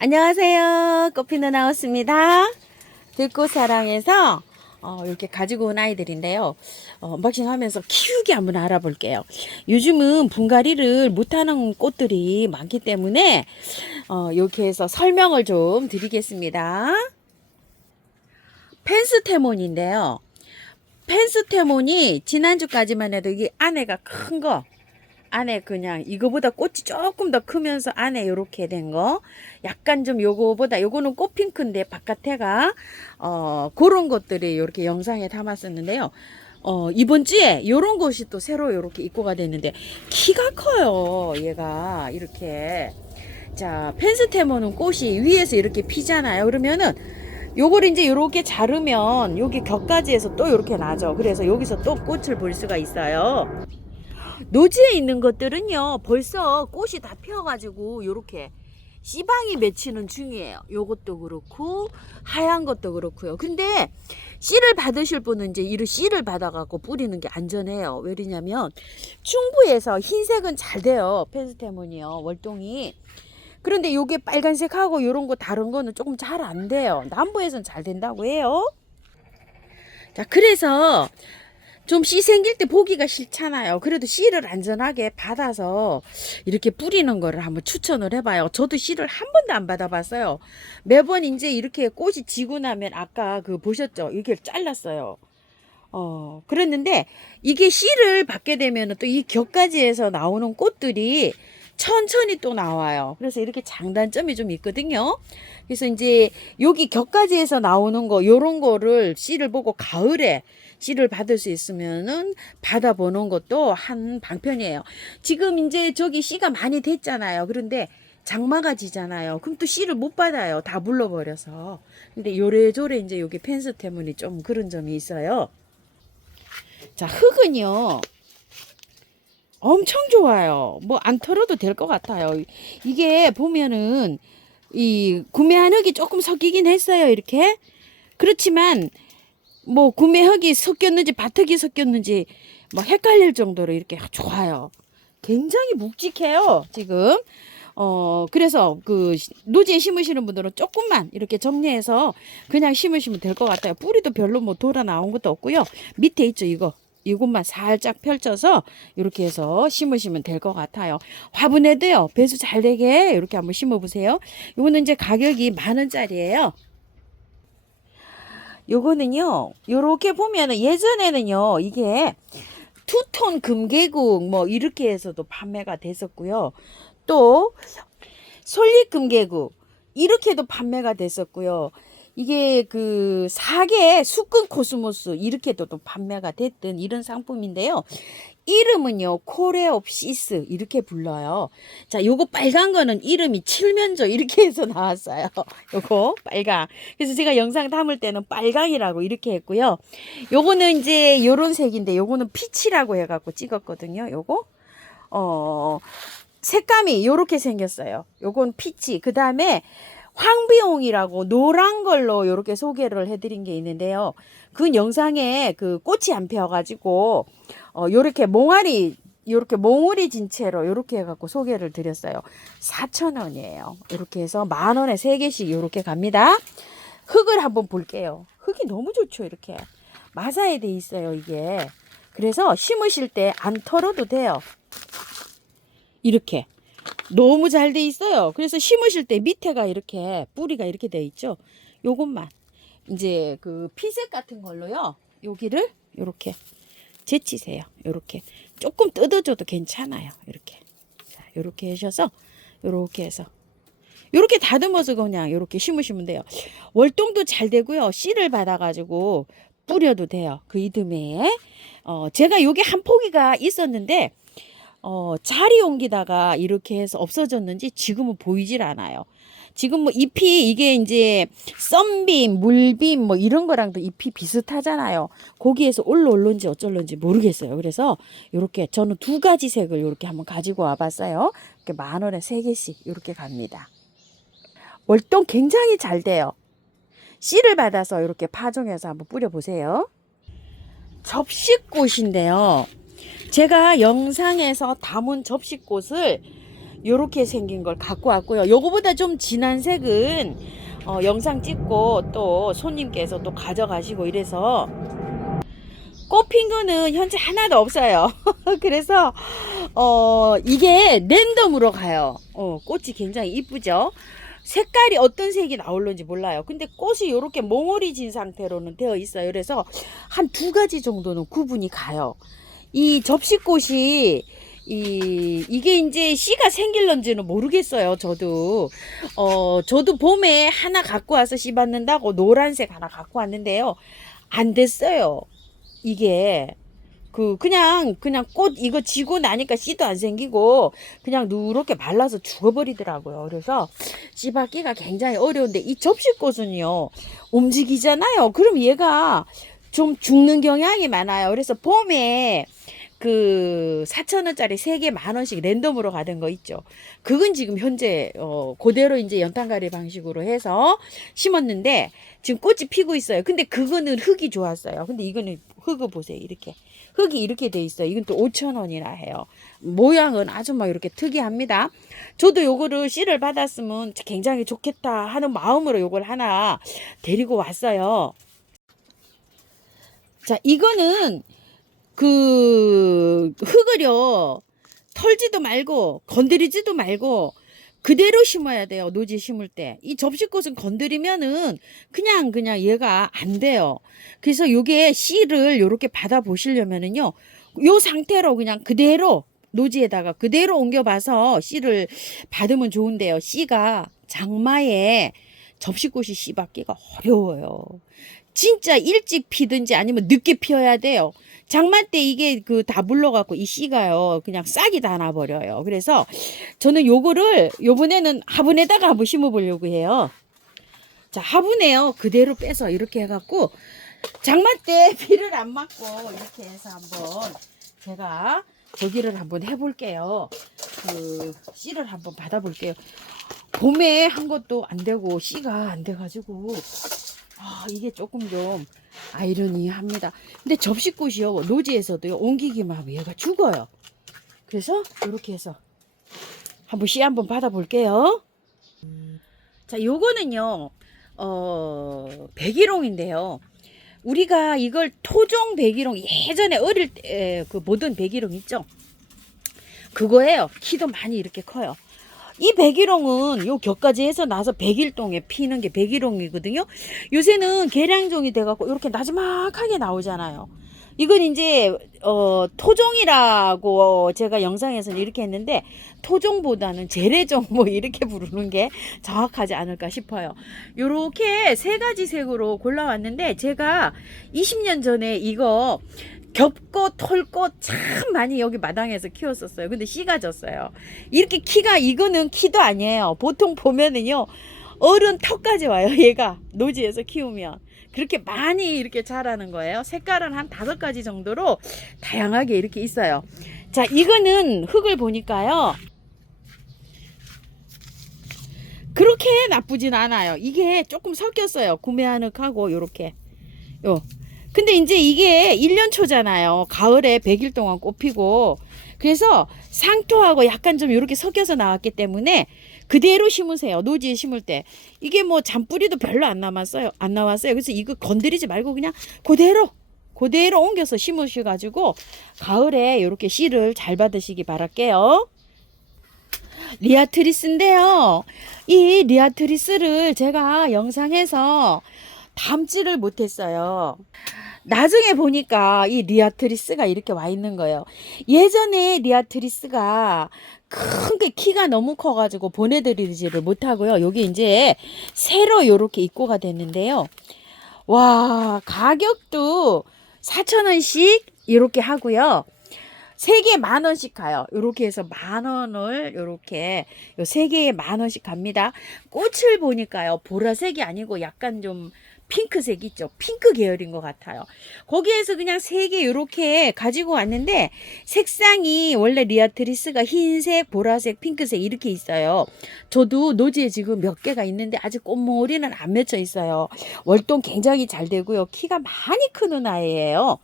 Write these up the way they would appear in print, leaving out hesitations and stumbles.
안녕하세요. 꽃피는 하우스입니다. 들꽃 사랑에서 이렇게 가지고 온 아이들인데요. 언박싱 하면서 키우기 한번 알아볼게요. 요즘은 분갈이를 못하는 꽃들이 많기 때문에 이렇게 해서 설명을 좀 드리겠습니다. 펜스테몬인데요. 펜스테몬이 지난주까지만 해도 이게 안에가 큰 거, 안에 그냥 이거보다 꽃이 조금 더 크면서 안에 요렇게 된 거, 약간 좀 요거보다, 요거는 꽃핑크인데 바깥에가 그런 것들이 요렇게 영상에 담았었는데요. 이번 주에 요런 것이 또 새로 요렇게 입고가 됐는데 키가 커요. 얘가 이렇게. 자, 펜스테모는 꽃이 위에서 이렇게 피잖아요. 그러면은 요걸 이제 요렇게 자르면 여기 격가지에서 또 요렇게 나죠. 그래서 여기서 또 꽃을 볼 수가 있어요. 노지에 있는 것들은요, 벌써 꽃이 다 피어가지고 요렇게 씨방이 맺히는 중이에요. 요것도 그렇고 하얀 것도 그렇고요. 근데 씨를 받으실 분은 이제 이런 씨를 받아갖고 뿌리는 게 안전해요. 왜냐면 충부에서 흰색은 잘 돼요. 펜스테몬이요, 월동이. 그런데 요게 빨간색하고 요런 거 다른 거는 조금 잘 안 돼요. 남부에선 잘 된다고 해요. 자, 그래서 좀 씨 생길 때 보기가 싫잖아요. 그래도 씨를 안전하게 받아서 이렇게 뿌리는 거를 한번 추천을 해봐요. 저도 씨를 한 번도 안 받아봤어요. 매번 이제 이렇게 꽃이 지고 나면 아까 그 보셨죠? 이게 잘랐어요. 그랬는데 이게 씨를 받게 되면 또 이 격가지에서 나오는 꽃들이 천천히 또 나와요. 그래서 이렇게 장단점이 좀 있거든요. 그래서 이제 여기 격가지에서 나오는 거, 요런 거를 씨를 보고 가을에 씨를 받을 수 있으면은 받아보는 것도 한 방편이에요. 지금 이제 저기 씨가 많이 됐잖아요. 그런데 장마가 지잖아요. 그럼 또 씨를 못 받아요. 다 물러버려서. 근데 요래저래 이제 여기 펜스 때문에 좀 그런 점이 있어요. 자, 흙은요, 엄청 좋아요. 뭐 안 털어도 될 것 같아요. 이게 보면은 이 구매한 흙이 조금 섞이긴 했어요. 이렇게. 그렇지만 뭐 구매 흙이 섞였는지 밭흙이 섞였는지 뭐 헷갈릴 정도로 이렇게 좋아요. 굉장히 묵직해요. 지금. 그래서 그 노지에 심으시는 분들은 조금만 이렇게 정리해서 그냥 심으시면 될 것 같아요. 뿌리도 별로 뭐 돌아 나온 것도 없고요. 밑에 있죠, 이거. 이것만 살짝 펼쳐서 이렇게 해서 심으시면 될 것 같아요. 화분에도요, 배수 잘 되게 이렇게 한번 심어 보세요. 이거는 이제 가격이 10,000원짜리예요. 요거는요, 요렇게 보면은 예전에는요, 이게 투톤 금계국 뭐 이렇게 해서도 판매가 됐었고요. 또 솔잎금계국 이렇게도 판매가 됐었고요. 이게 그 사계 수컷 코스모스 이렇게도 또 판매가 됐던 이런 상품인데요. 이름은요, 코레옵시스 이렇게 불러요. 자, 요거 빨간 거는 이름이 칠면조 이렇게 해서 나왔어요. 요거 빨강. 그래서 제가 영상 담을 때는 빨강이라고 이렇게 했고요. 요거는 이제 요런 색인데 요거는 피치라고 해갖고 찍었거든요. 요거 색감이 요렇게 생겼어요. 요건 피치. 그 다음에 황비홍이라고 노란 걸로 요렇게 소개를 해드린 게 있는데요. 그 영상에 그 꽃이 안 피어가지고 요렇게 몽아리 요렇게 몽우리 진채로 요렇게 해갖고 소개를 드렸어요. 4,000원이에요. 요렇게 해서 10,000원에 3개씩 요렇게 갑니다. 흙을 한번 볼게요. 흙이 너무 좋죠. 이렇게 마사에 돼 있어요. 이게. 그래서 심으실 때 안 털어도 돼요. 이렇게 너무 잘 돼 있어요. 그래서 심으실 때 밑에가 이렇게 뿌리가 이렇게 돼 있죠. 요것만 이제 그 피색 같은 걸로요. 여기를 이렇게 제치세요. 이렇게 조금 뜯어줘도 괜찮아요. 이렇게 자, 이렇게 하셔서 이렇게 해서 이렇게 다듬어서 그냥 이렇게 심으시면 돼요. 월동도 잘 되고요. 씨를 받아가지고 뿌려도 돼요. 그 이듬해에 제가 요게 한 포기가 있었는데 자리 옮기다가 이렇게 해서 없어졌는지 지금은 보이질 않아요. 지금 뭐 잎이 이게 이제 썬빔, 물빔 뭐 이런 거랑도 잎이 비슷하잖아요. 거기에서 올라올런지 어쩔런지 모르겠어요. 그래서 이렇게 저는 2가지 색을 이렇게 한번 가지고 와봤어요. 이렇게 10,000원에 3개씩 이렇게 갑니다. 월동 굉장히 잘 돼요. 씨를 받아서 이렇게 파종해서 한번 뿌려보세요. 접시꽃인데요. 제가 영상에서 담은 접시꽃을 요렇게 생긴 걸 갖고 왔고요. 요거보다 좀 진한 색은 영상 찍고 또 손님께서 또 가져가시고 이래서 꽃핀 거는 현재 하나도 없어요. 그래서 이게 랜덤으로 가요. 꽃이 굉장히 이쁘죠. 색깔이 어떤 색이 나올는지 몰라요. 근데 꽃이 이렇게 몽골이 진 상태로는 되어 있어요. 그래서 한 두 가지 정도는 구분이 가요. 이 접시꽃이 이게 이제 씨가 생길런지는 모르겠어요. 저도 봄에 하나 갖고 와서 씨 받는다고 노란색 하나 갖고 왔는데요. 안 됐어요. 이게 그냥 꽃 이거 지고 나니까 씨도 안 생기고 그냥 누렇게 말라서 죽어버리더라고요. 그래서 씨 받기가 굉장히 어려운데 이 접시꽃은요 움직이잖아요. 그럼 얘가 좀 죽는 경향이 많아요. 그래서 봄에 4,000원짜리 3개 10,000원씩 랜덤으로 가던 거 있죠. 그건 지금 현재 그대로 이제 연탄가리 방식으로 해서 심었는데 지금 꽃이 피고 있어요. 근데 그거는 흙이 좋았어요. 근데 이거는 흙을 보세요. 이렇게 흙이 이렇게 돼 있어요. 이건 또 5,000원이나 해요. 모양은 아주 막 이렇게 특이합니다. 저도 요거를 씨를 받았으면 굉장히 좋겠다 하는 마음으로 요걸 하나 데리고 왔어요. 자, 이거는 흙을요 털지도 말고 건드리지도 말고 그대로 심어야 돼요. 노지에 심을 때. 이 접시꽃은 건드리면은 그냥 얘가 안 돼요. 그래서 요게 씨를 요렇게 받아 보시려면은요. 요 상태로 그냥 그대로 노지에다가 그대로 옮겨봐서 씨를 받으면 좋은데요. 씨가 장마에 접시꽃이 씨 받기가 어려워요. 진짜 일찍 피든지 아니면 늦게 피어야 돼요. 장마 때 이게 다 물러갖고 이 씨가요 그냥 싹이 다 나버려요. 그래서 저는 요거를 요번에는 화분에다가 한번 심어보려고 해요. 자, 화분에요 그대로 빼서 이렇게 해갖고 장마 때 비를 안 맞고 이렇게 해서 한번 제가 저기를 한번 해볼게요. 씨를 한번 받아볼게요. 봄에 한 것도 안 되고 씨가 안 돼가지고 이게 조금 좀 아이러니합니다. 근데 접시꽃이요 노지에서도요 옮기기만 하면 얘가 죽어요. 그래서 이렇게 해서 한번 씨 한번 받아볼게요. 자, 요거는요 백일홍인데요. 우리가 이걸 토종 백일홍 예전에 어릴 때 모던 백일홍 있죠. 그거예요. 키도 많이 이렇게 커요. 이 백일홍은 요 격까지 해서 나서 백일동에 피는 게 백일홍이거든요. 요새는 계량종이 돼갖고 이렇게 나지막하게 나오잖아요. 이건 이제 토종이라고 제가 영상에서는 이렇게 했는데 토종보다는 재래종 뭐 이렇게 부르는 게 정확하지 않을까 싶어요. 요렇게 3가지 색으로 골라왔는데 제가 20년 전에 이거 겹꽃, 털꽃 참 많이 여기 마당에서 키웠었어요. 근데 씨가 졌어요. 이렇게 이거는 키도 아니에요. 보통 보면은요, 어른 턱까지 와요. 얘가 노지에서 키우면. 그렇게 많이 이렇게 자라는 거예요. 색깔은 한 5가지 정도로 다양하게 이렇게 있어요. 자, 이거는 흙을 보니까요. 그렇게 나쁘진 않아요. 이게 조금 섞였어요. 구매한 흙하고 요렇게. 근데 이제 이게 1년 초잖아요. 가을에 100일 동안 꽃 피고. 그래서 상토하고 약간 좀 이렇게 섞여서 나왔기 때문에 그대로 심으세요. 노지에 심을 때. 이게 뭐 잔뿌리도 별로 안 나왔어요. 그래서 이거 건드리지 말고 그냥 그대로 옮겨서 심으셔가지고 가을에 이렇게 씨를 잘 받으시기 바랄게요. 리아트리스인데요. 이 리아트리스를 제가 영상에서 담지를 못했어요. 나중에 보니까 이 리아트리스가 이렇게 와 있는 거예요. 예전에 리아트리스가 큰 게 키가 너무 커가지고 보내드리지를 못하고요. 여기 이제 새로 이렇게 입고가 됐는데요. 와, 가격도 4,000원씩 이렇게 하고요. 3개 10,000원씩 가요. 이렇게 해서 10,000원을 이렇게 요 3개에 10,000원씩 갑니다. 꽃을 보니까요 보라색이 아니고 약간 좀 핑크색 있죠. 핑크 계열인 것 같아요. 거기에서 그냥 3개 이렇게 가지고 왔는데 색상이 원래 리아트리스가 흰색, 보라색, 핑크색 이렇게 있어요. 저도 노지에 지금 몇 개가 있는데 아직 꽃머리는 안 맺혀 있어요. 월동 굉장히 잘 되고요. 키가 많이 크는 아이예요.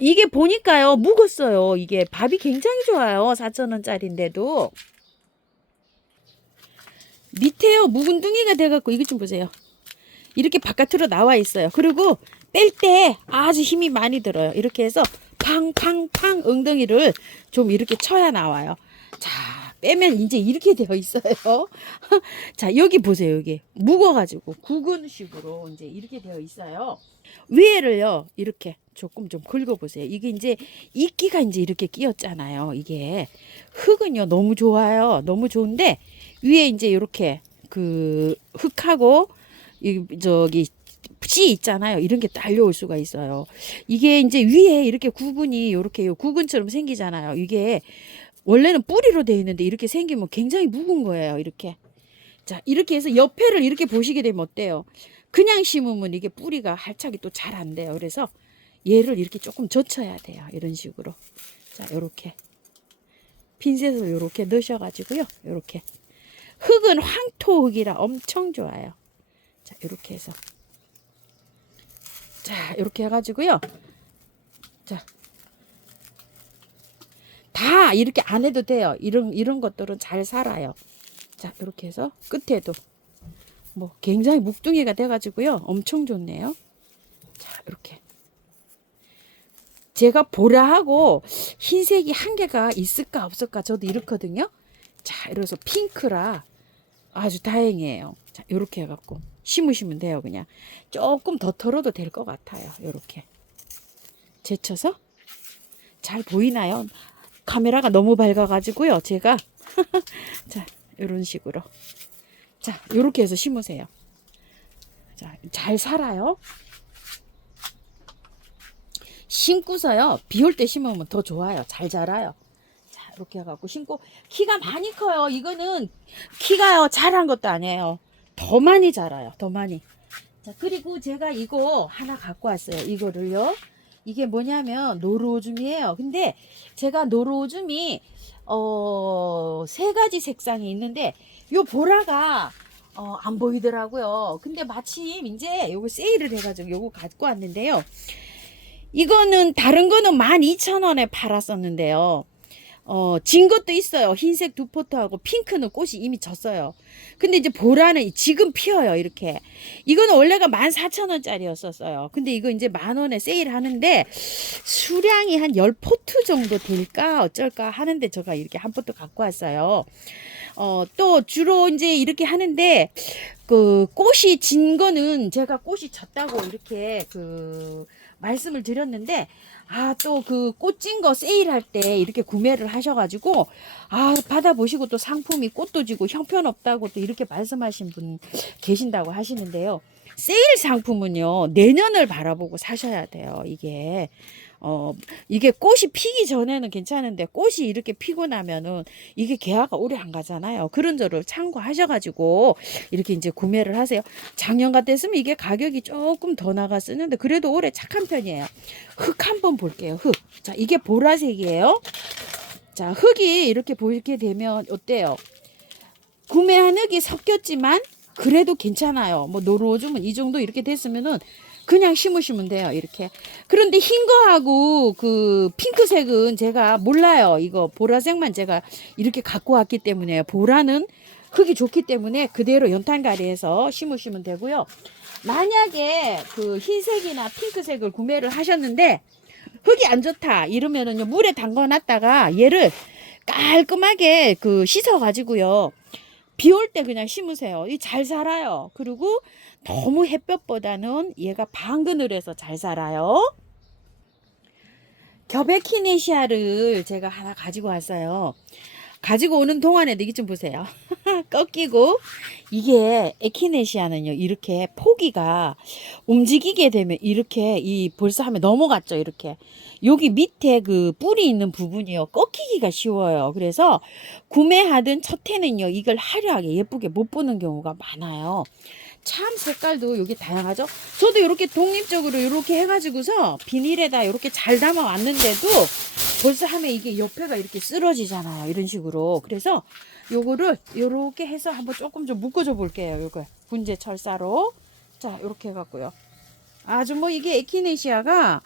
이게 보니까요 묵었어요. 이게 밥이 굉장히 좋아요. 4,000원짜리인데도 밑에요 묵은둥이가 돼갖고 이것 좀 보세요. 이렇게 바깥으로 나와 있어요. 그리고 뺄 때 아주 힘이 많이 들어요. 이렇게 해서 팡팡팡 엉덩이를 좀 이렇게 쳐야 나와요. 자, 빼면 이제 이렇게 되어 있어요. 자, 여기 보세요. 여기 묵어가지고 구근식으로 이제 이렇게 되어 있어요. 위에를요 이렇게 조금 좀 긁어보세요. 이게 이제 이끼가 이제 이렇게 끼었잖아요. 이게 흙은요 너무 좋아요. 너무 좋은데 위에 이제 이렇게 그 흙하고 저기 씨 있잖아요. 이런 게 딸려올 수가 있어요. 이게 이제 위에 이렇게 구근이 이렇게 구근처럼 생기잖아요. 이게 원래는 뿌리로 되어 있는데 이렇게 생기면 굉장히 묵은 거예요. 이렇게. 자, 이렇게 해서 옆에를 이렇게 보시게 되면 어때요? 그냥 심으면 이게 뿌리가 활착이 또 잘 안 돼요. 그래서 얘를 이렇게 조금 젖혀야 돼요. 이런 식으로. 자, 요렇게. 핀셋을 요렇게 넣으셔가지고요. 요렇게. 흙은 황토흙이라 엄청 좋아요. 자, 요렇게 해서. 자, 요렇게 해가지고요. 자. 다 이렇게 안 해도 돼요. 이런 것들은 잘 살아요. 자, 이렇게 해서 끝에도 뭐 굉장히 묵둥이가 돼가지고요. 엄청 좋네요. 자, 이렇게. 제가 보라하고 흰색이 한 개가 있을까 없을까 저도 이렇거든요. 자, 이래서 핑크라 아주 다행이에요. 자, 이렇게 해갖고 심으시면 돼요. 그냥 조금 더 털어도 될 것 같아요. 이렇게 제쳐서 잘 보이나요? 카메라가 너무 밝아가지고요. 제가 자, 이런 식으로 자, 이렇게 해서 심으세요. 자, 잘 살아요. 심고서요. 비 올 때 심으면 더 좋아요. 잘 자라요. 자, 이렇게 해갖고 심고 키가 많이 커요. 이거는 키가요 자란 것도 아니에요. 더 많이 자라요. 더 많이. 자, 그리고 제가 이거 하나 갖고 왔어요. 이거를요. 이게 뭐냐면 노루오줌이에요. 근데 제가 노루오줌이 3가지 색상이 있는데 요 보라가 안 보이더라고요. 근데 마침 이제 요거 세일을 해가지고 요거 갖고 왔는데요. 이거는 다른 거는 12,000원에 팔았었는데요. 진 것도 있어요. 흰색 2포트하고 핑크는 꽃이 이미 졌어요. 근데 이제 보라는 지금 피어요. 이렇게. 이거는 원래가 14,000원짜리였었어요. 근데 이거 이제 10,000원에 세일하는데 수량이 한 10포트 정도 될까 어쩔까 하는데 제가 이렇게 한 포트 갖고 왔어요. 또 주로 이제 이렇게 하는데 그 꽃이 진 거는 제가 꽃이 졌다고 이렇게 말씀을 드렸는데 또 그 꽃 진 거 세일할 때 이렇게 구매를 하셔가지고 받아보시고 또 상품이 꽃도 지고 형편없다고 또 이렇게 말씀하신 분 계신다고 하시는데요. 세일 상품은요 내년을 바라보고 사셔야 돼요. 이게 꽃이 피기 전에는 괜찮은데 꽃이 이렇게 피고 나면은 이게 개화가 오래 안 가잖아요. 그런 저를 참고하셔가지고 이렇게 이제 구매를 하세요. 작년 같았으면 이게 가격이 조금 더 나갔었는데 그래도 올해 착한 편이에요. 흙 한번 볼게요. 흙. 자, 이게 보라색이에요. 자, 흙이 이렇게 보이게 되면 어때요? 구매한 흙이 섞였지만 그래도 괜찮아요. 뭐 노루오줌은 이 정도 이렇게 됐으면은 그냥 심으시면 돼요. 이렇게. 그런데 흰 거하고 그 핑크색은 제가 몰라요. 이거 보라색만 제가 이렇게 갖고 왔기 때문에 보라는 흙이 좋기 때문에 그대로 연탄가리에서 심으시면 되고요. 만약에 그 흰색이나 핑크색을 구매를 하셨는데 흙이 안 좋다 이러면은요 물에 담가 놨다가 얘를 깔끔하게 씻어 가지고요. 비 올 때 그냥 심으세요. 이 잘 살아요. 그리고 너무 햇볕보다는 얘가 방그늘에서 잘 살아요. 겨베키네시아를 제가 하나 가지고 왔어요. 가지고 오는 동안에도 이게 좀 보세요. 꺾이고 이게 에키네시아는요 이렇게 포기가 움직이게 되면 이렇게 이 벌써 하면 넘어갔죠 이렇게 여기 밑에 그 뿌리 있는 부분이요 꺾이기가 쉬워요. 그래서 구매하던 첫 해는요 이걸 화려하게 예쁘게 못 보는 경우가 많아요. 참 색깔도 여기 다양하죠. 저도 이렇게 독립적으로 이렇게 해가지고서 비닐에다 이렇게 잘 담아 왔는데도 벌써 하면 이게 옆에가 이렇게 쓰러지잖아요 이런 식으로. 그래서 요거를 요렇게 해서 한번 조금 좀 묶어줘 볼게요. 요거 분재 철사로 자 요렇게 해갖고요 아주 뭐 이게 에키네시아가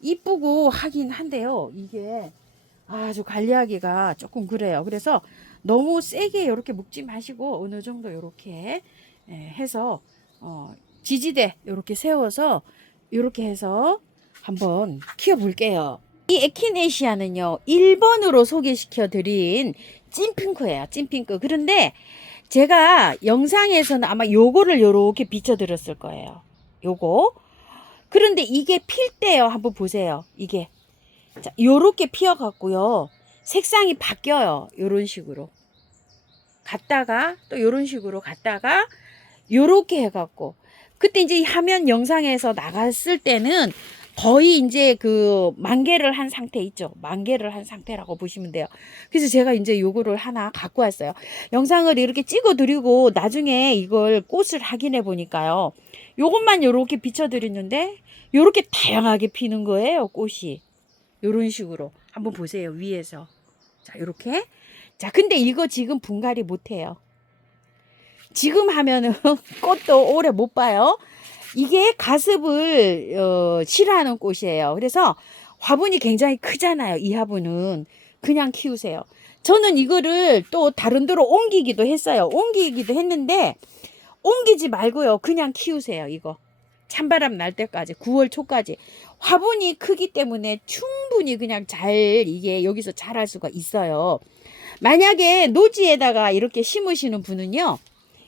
이쁘고 하긴 한데요 이게 아주 관리하기가 조금 그래요. 그래서 너무 세게 이렇게 묶지 마시고 어느 정도 이렇게 해서 지지대 이렇게 세워서 이렇게 해서 한번 키워 볼게요. 이 에키네시아는요 1번으로 소개시켜 드린 찐핑크예요. 찐핑크. 그런데 제가 영상에서는 아마 요거를 요렇게 비춰 드렸을 거예요. 요거. 그런데 이게 필 때요 한번 보세요. 이게 자, 요렇게 피어 갖고요 색상이 바뀌어요. 요런 식으로 갔다가 또 요런 식으로 갔다가 요렇게 해갖고 그때 이제 화면 영상에서 나갔을 때는 거의 이제 그 만개를 한 상태 있죠. 만개를 한 상태라고 보시면 돼요. 그래서 제가 이제 요거를 하나 갖고 왔어요. 영상을 이렇게 찍어 드리고 나중에 이걸 꽃을 확인해 보니까요. 요것만 요렇게 비춰 드렸는데 요렇게 다양하게 피는 거예요. 꽃이. 요런 식으로 한번 보세요. 위에서. 자, 요렇게. 자, 근데 이거 지금 분갈이 못 해요. 지금 하면은 꽃도 오래 못 봐요. 이게 가습을 싫어하는 꽃이에요. 그래서 화분이 굉장히 크잖아요. 이 화분은 그냥 키우세요. 저는 이거를 또 다른 데로 옮기기도 했어요. 옮기기도 했는데 옮기지 말고요. 그냥 키우세요. 이거 찬바람 날 때까지 9월 초까지 화분이 크기 때문에 충분히 그냥 잘 이게 여기서 자랄 수가 있어요. 만약에 노지에다가 이렇게 심으시는 분은요.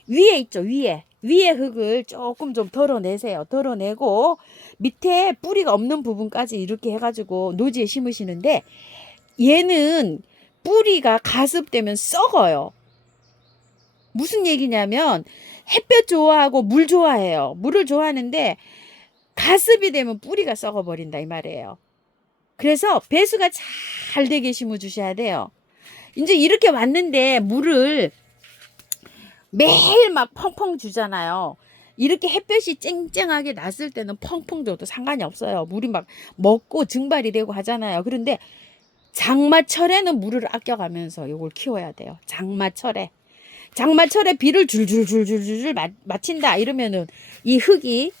위에 있죠. 위에 흙을 조금 좀 덜어내세요. 덜어내고 밑에 뿌리가 없는 부분까지 이렇게 해가지고 노지에 심으시는데 얘는 뿌리가 가습되면 썩어요. 무슨 얘기냐면 햇볕 좋아하고 물 좋아해요. 물을 좋아하는데 가습이 되면 뿌리가 썩어버린다 이 말이에요. 그래서 배수가 잘 되게 심어 주셔야 돼요. 이제 이렇게 왔는데 물을 매일 막 펑펑 주잖아요. 이렇게 햇볕이 쨍쨍하게 났을 때는 펑펑 줘도 상관이 없어요. 물이 막 먹고 증발이 되고 하잖아요. 그런데 장마철에는 물을 아껴가면서 이걸 키워야 돼요. 장마철에 비를 줄줄줄줄줄 마친다 이러면은 이 흙이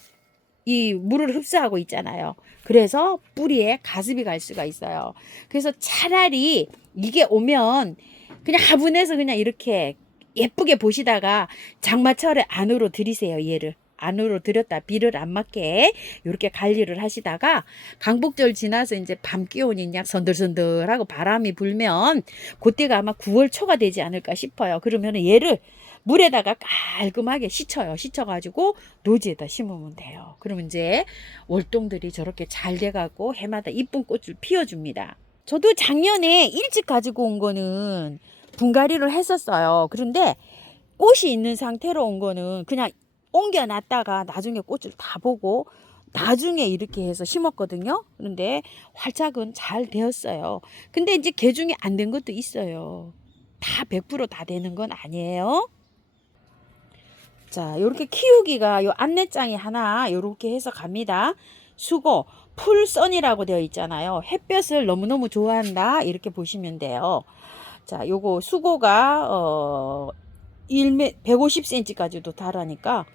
이 물을 흡수하고 있잖아요. 그래서 뿌리에 가습이 갈 수가 있어요. 그래서 차라리 이게 오면 그냥 화분에서 그냥 이렇게 예쁘게 보시다가 장마철에 안으로 들이세요. 얘를 안으로 들였다 비를 안 맞게 이렇게 관리를 하시다가 강복절 지나서 이제 밤 기온이 약 선들선들하고 바람이 불면 그때가 아마 9월 초가 되지 않을까 싶어요. 그러면 얘를 물에다가 깔끔하게 씻어가지고 노지에다 심으면 돼요. 그러면 이제 월동들이 저렇게 잘 돼가고 해마다 이쁜 꽃을 피워줍니다. 저도 작년에 일찍 가지고 온 거는 분갈이를 했었어요. 그런데 꽃이 있는 상태로 온 거는 그냥 옮겨놨다가 나중에 꽃을 다 보고 나중에 이렇게 해서 심었거든요. 그런데 활착은 잘 되었어요. 근데 이제 개 중에 안 된 것도 있어요. 다 100%다 되는 건 아니에요. 자, 이렇게 키우기가 요 안내장이 하나 이렇게 해서 갑니다. 수고 풀선이라고 되어 있잖아요. 햇볕을 너무너무 좋아한다 이렇게 보시면 돼요. 자, 요거 수고가 150cm까지도 달하니까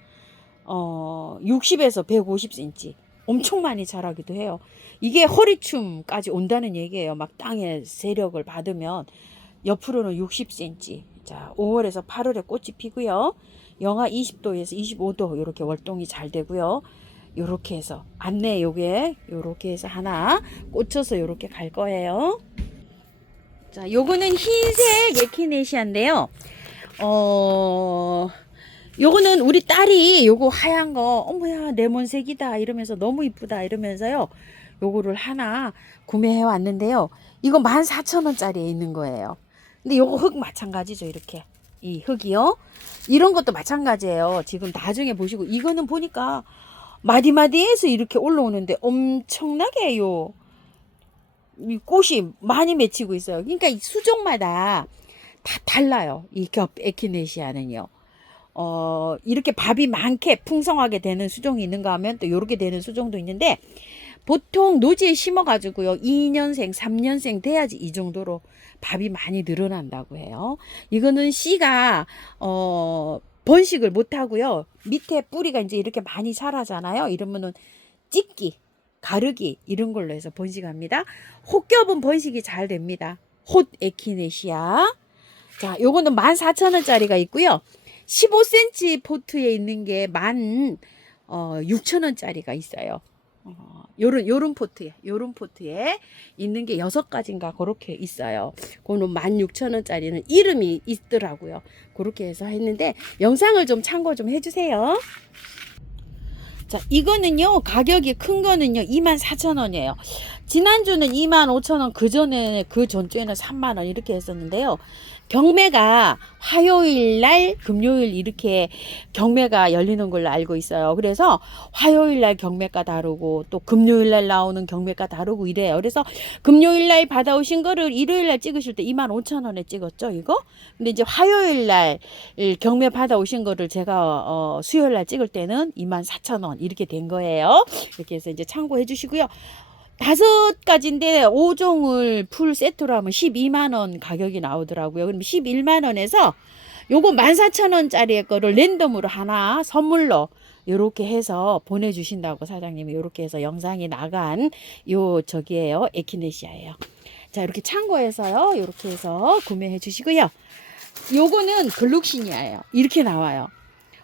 60에서 150cm 엄청 많이 자라기도 해요. 이게 허리춤까지 온다는 얘기예요. 막 땅의 세력을 받으면 옆으로는 60cm. 자, 5월에서 8월에 꽃이 피고요. 영하 20도에서 25도 이렇게 월동이 잘 되고요. 요렇게 해서 안내 요게 요렇게 해서 하나 꽂혀서 요렇게 갈 거예요. 자, 요거는 흰색 에키네시아인데요. 요거는 우리 딸이 요거 하얀 거 어머야 레몬색이다 이러면서 너무 이쁘다 이러면서요. 요거를 하나 구매해 왔는데요. 이거 14,000원짜리에 있는 거예요. 근데 요거 흙 마찬가지죠. 이렇게 이 흙이요. 이런 것도 마찬가지예요. 지금 나중에 보시고 이거는 보니까 마디마디에서 이렇게 올라오는데 엄청나게 이 꽃이 많이 맺히고 있어요. 그러니까 이 수종마다 다 달라요. 이 겹 에키네시아는요. 이렇게 밥이 많게 풍성하게 되는 수종이 있는가 하면 또 요렇게 되는 수종도 있는데 보통 노지에 심어가지고요. 2년생, 3년생 돼야지 이 정도로 밥이 많이 늘어난다고 해요. 이거는 씨가, 번식을 못 하고요. 밑에 뿌리가 이제 이렇게 많이 자라잖아요. 이러면은 찢기, 가르기, 이런 걸로 해서 번식합니다. 혹겹은 번식이 잘 됩니다. 홑 에키네시아. 자, 요거는 14,000원짜리가 있고요. 15cm 포트에 있는 게 16,000원짜리가 있어요. 요런 포트에 있는 게 6가지인가 그렇게 있어요. 그거는 16,000원짜리는 이름이 있더라고요. 그렇게 해서 했는데 영상을 좀 참고 좀 해주세요. 자, 이거는요, 가격이 큰 거는요, 24,000원이에요. 지난주는 25,000원, 그 전주에는 3만원 이렇게 했었는데요. 경매가 화요일 날, 금요일 이렇게 경매가 열리는 걸로 알고 있어요. 그래서 화요일 날 경매가 다르고 또 금요일 날 나오는 경매가 다르고 이래요. 그래서 금요일 날 받아오신 거를 일요일 날 찍으실 때 25,000원에 찍었죠, 이거? 근데 이제 화요일 날 경매 받아오신 거를 제가 수요일 날 찍을 때는 24,000원 이렇게 된 거예요. 이렇게 해서 이제 참고해 주시고요. 5가지인데 5종을 풀 세트로 하면 12만원 가격이 나오더라고요. 그럼 11만원에서 요거 14,000원짜리 거를 랜덤으로 하나 선물로 요렇게 해서 보내주신다고 사장님이 요렇게 해서 영상이 나간 저기에요. 에키네시아예요. 자, 이렇게 참고해서요. 요렇게 해서 구매해 주시고요. 요거는 글룩시니아예요. 이렇게 나와요.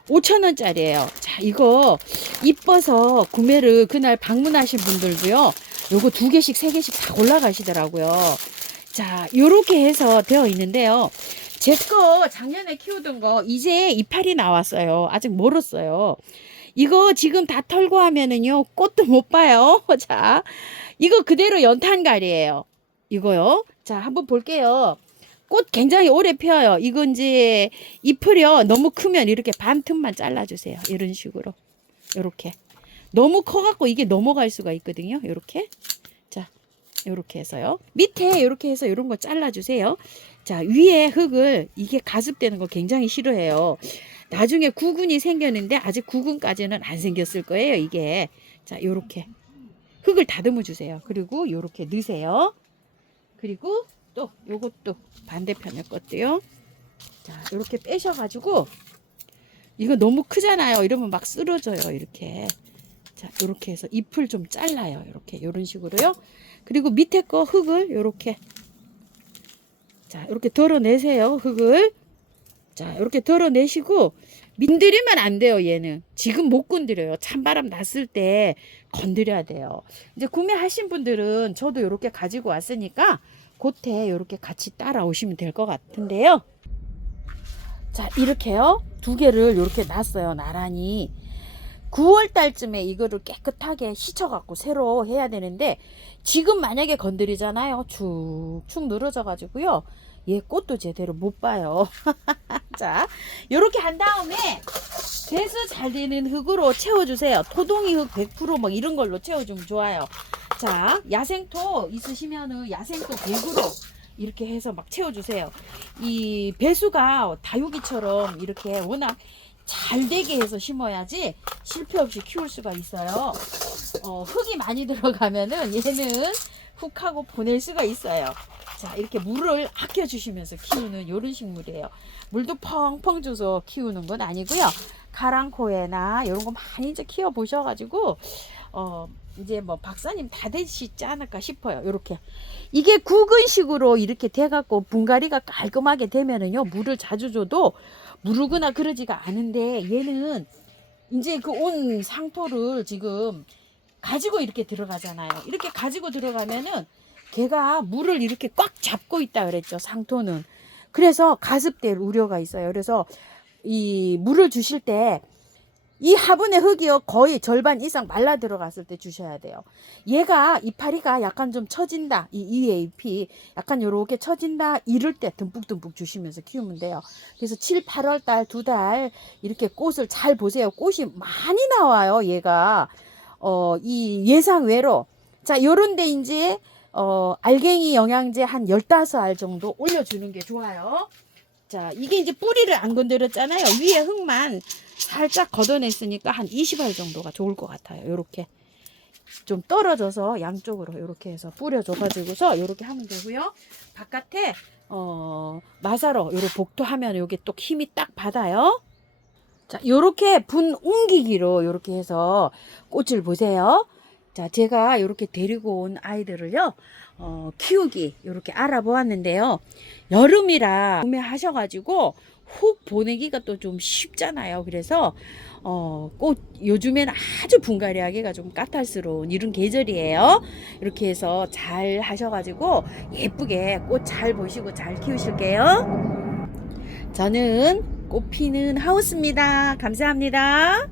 5,000원짜리예요. 자, 이거 이뻐서 구매를 그날 방문하신 분들도요. 요거 2개씩 3개씩 다 올라가시더라고요. 자, 요렇게 해서 되어 있는데요. 제 거 작년에 키우던 거 이제 이파리 나왔어요. 아직 멀었어요. 이거 지금 다 털고 하면은요. 꽃도 못 봐요. 자, 이거 그대로 연탄갈이에요. 이거요. 자, 한번 볼게요. 꽃 굉장히 오래 펴요. 이건 이제 잎을요. 너무 크면 이렇게 반 틈만 잘라주세요. 이런 식으로. 요렇게. 너무 커갖고 이게 넘어갈 수가 있거든요. 요렇게. 자, 요렇게 해서요. 밑에 요렇게 해서 요런 거 잘라주세요. 자, 위에 흙을 이게 가습되는 거 굉장히 싫어해요. 나중에 구근이 생겼는데 아직 구근까지는 안 생겼을 거예요. 이게. 자, 요렇게. 흙을 다듬어 주세요. 그리고 요렇게 넣으세요. 그리고 또 요것도 반대편의 것도요. 자, 이렇게 빼셔가지고 이거 너무 크잖아요. 이러면 막 쓰러져요. 이렇게. 자, 이렇게 해서 잎을 좀 잘라요. 이렇게 요런 식으로요. 그리고 밑에 거 흙을 이렇게 자, 이렇게 덜어내세요. 흙을. 자, 이렇게 덜어내시고 건드리면 안 돼요. 얘는 지금 못 건드려요. 찬바람 났을 때 건드려야 돼요. 이제 구매하신 분들은 저도 이렇게 가지고 왔으니까 겉에 이렇게 같이 따라오시면 될 것 같은데요. 자, 이렇게요. 2개를 이렇게 놨어요. 나란히. 9월 달쯤에 이거를 깨끗하게 씻어갖고 새로 해야 되는데 지금 만약에 건드리잖아요. 축축 늘어져 가지고요. 얘 꽃도 제대로 못 봐요. 자, 요렇게 한 다음에 배수 잘 되는 흙으로 채워주세요. 토동이 흙 100%뭐 이런 걸로 채워주면 좋아요. 자, 야생토 있으시면은 야생토 100으로 이렇게 해서 막 채워주세요. 이 배수가 다육이처럼 이렇게 워낙 잘 되게 해서 심어야지 실패 없이 키울 수가 있어요. 흙이 많이 들어가면은 얘는 훅 하고 보낼 수가 있어요. 자, 이렇게 물을 아껴 주시면서 키우는 이런 식물이에요. 물도 펑펑 줘서 키우는 건 아니고요. 가랑코에나 이런 거 많이 이제 키워 보셔가지고 이제 뭐 박사님 다 되시지 않을까 싶어요. 이렇게 이게 구근식으로 이렇게 돼갖고 분갈이가 깔끔하게 되면은요 물을 자주 줘도 무르거나 그러지가 않은데 얘는 이제 그 온 상토를 지금 가지고 이렇게 들어가잖아요. 이렇게 가지고 들어가면은 걔가 물을 이렇게 꽉 잡고 있다 그랬죠. 상토는. 그래서 가습될 우려가 있어요. 그래서 이 물을 주실 때 이 화분의 흙이요 거의 절반 이상 말라 들어갔을 때 주셔야 돼요. 얘가 이파리가 약간 좀 처진다, 이 위에 잎이 약간 요렇게 처진다 이럴 때 듬뿍듬뿍 주시면서 키우면 돼요. 그래서 7, 8월 달 2달 이렇게 꽃을 잘 보세요. 꽃이 많이 나와요. 얘가 이 예상 외로. 자, 요런데 이제 알갱이 영양제 한 15알 정도 올려주는 게 좋아요. 자, 이게 이제 뿌리를 안 건드렸잖아요. 위에 흙만 살짝 걷어냈으니까 한 20알 정도가 좋을 것 같아요. 요렇게 좀 떨어져서 양쪽으로 요렇게 해서 뿌려줘가지고서 요렇게 하면 되고요. 바깥에 마사로 요렇게 복도하면 요게 또 힘이 딱 받아요. 자, 요렇게 분 옮기기로 요렇게 해서 꽃을 보세요. 자, 제가 요렇게 데리고 온 아이들을요, 키우기 요렇게 알아보았는데요. 여름이라 구매하셔가지고 훅 보내기가 또 좀 쉽잖아요. 그래서 꽃 요즘에는 아주 분갈이하기가 좀 까탈스러운 이런 계절이에요. 이렇게 해서 잘 하셔가지고 예쁘게 꽃 잘 보시고 잘 키우실게요. 저는 꽃 피는 하우스입니다. 감사합니다.